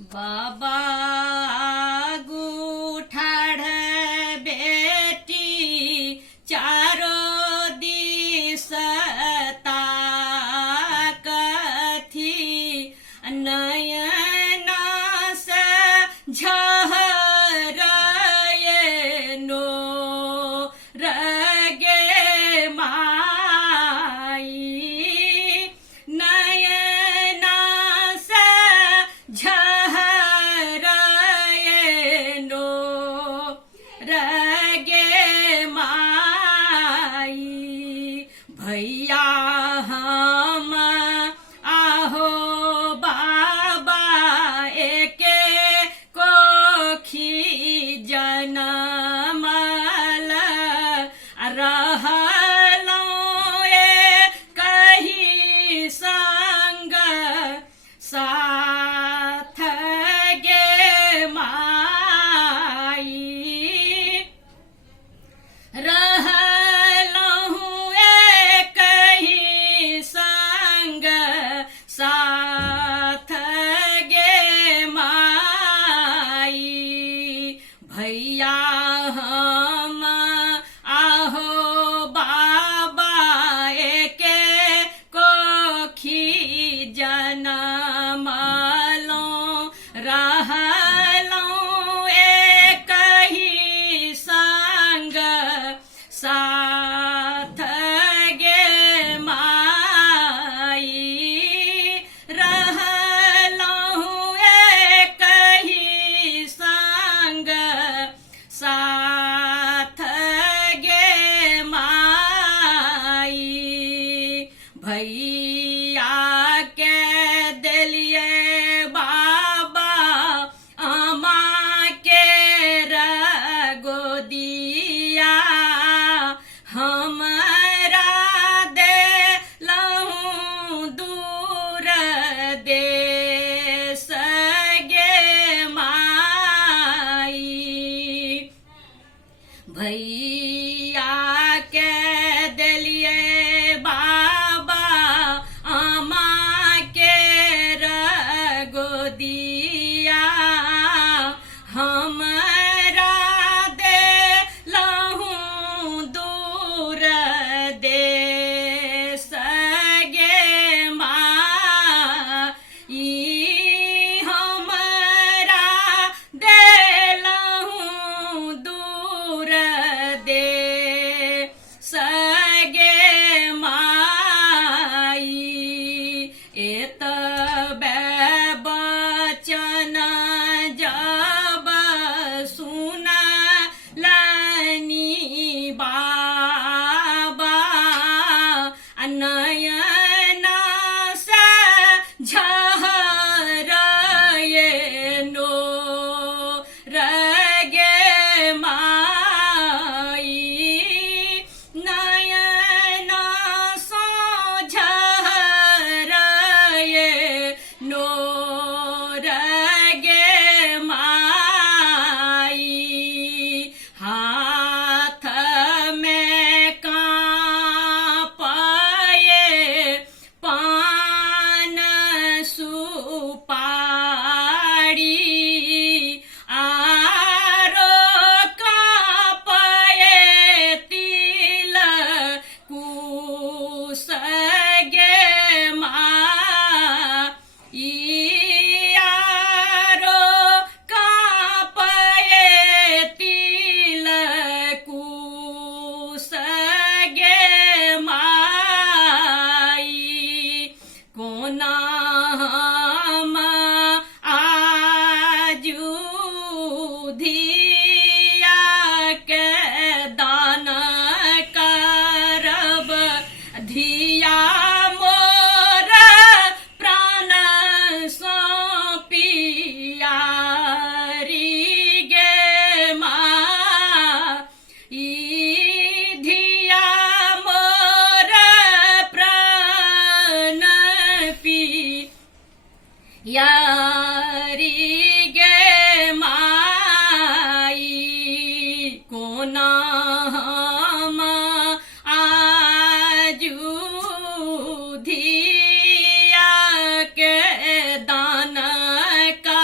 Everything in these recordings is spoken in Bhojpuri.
बाबा गुठाढ़ बेटी चारो दिस ताकथी नयन से झहरयनो रगे माई नयन से झहरयनो रगे माई भैया हम आहो बाबा एके कोखी जनमल रहलौं कही संग साथ गे माई रहलहुँ कही संग साथ गे माई भैया हम आहो बाबा एके कोखी जनमलों रहलों कही संग साथ गे माई रहलों कही संग साथ गे माई भैया के दिलिए बाबा अमा के रगोदिया हमरा दे लहूँ दूर देश गे माई भैया के दिलिए बाबा अमा के रगोदिया हमरा दे लहूँ दूर देश गे माई हमरा दे लहूँ दूर देश गे माई एतबे बचन जब सुनलनि बाबा नयन से झहरयनो रगे माई नयन सो झहरयनो रगे माई हाथ में कांपये पान सुपारी आरो कांपये तिल कुश गे माई आरो कांपये तिल कुश गे माई कोना हम आजू धिया के दान करब धिया मोर प्राण सौंपियारी गे माई धिया मोर प्राण यारी गे माई कोना हम आजू धिया के दान का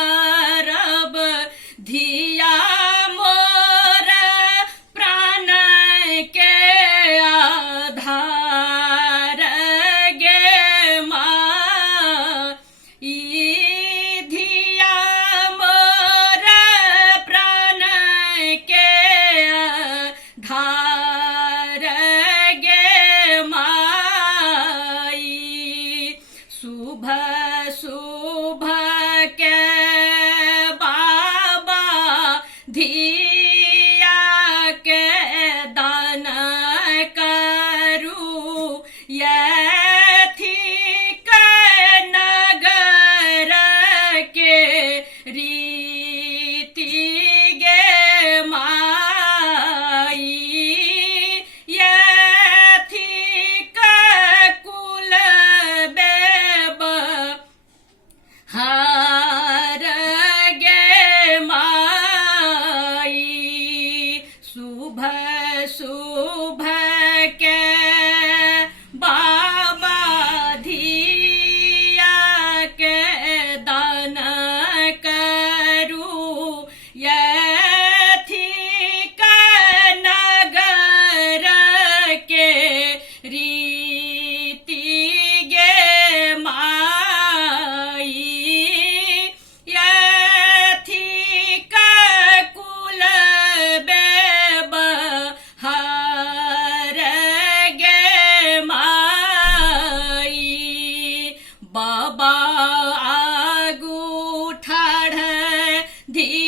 धी